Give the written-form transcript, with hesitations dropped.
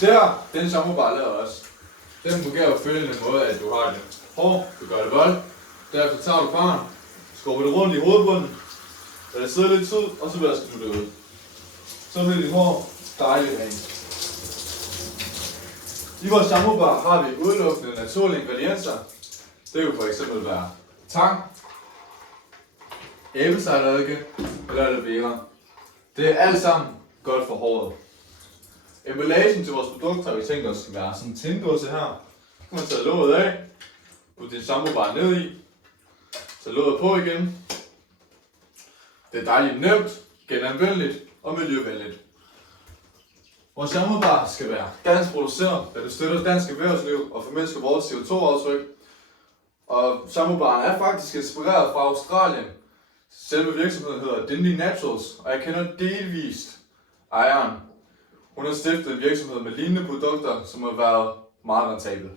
Den shampoo-bar laver også. Den fungerer på følgende måde, at du har det hår, du gør det vold. Derefter tager du barn, skubber det rundt i hovedbunden, lad det sidde lidt tid, og så vasker du det ud. Så bliver dit hår dejligt rent. I vores shampoo-bar har vi udelukkende naturlige ingredienser. Det kan for eksempel være tang, æblecideredike eller aloe vera. Det er alt sammen godt for håret. Emballagen til vores produkt har vi tænkt os skal være sådan en tindåse her. Så kan man tage låget af, putte din shampoo-bar ned i, tage låget på igen. Det er dejligt nemt, genanvendeligt og miljøvenligt. Vores shampoo-bar skal være dansk produceret, da det støtter dansk erhvervsliv og formindsker vores CO2-aftryk. Og shampoo-baren er faktisk inspireret fra Australien. Selve virksomheden hedder Dindy Naturals, og jeg kender delvist ejeren. Hun har stiftet en virksomhed med lignende produkter, som har været meget rentabel.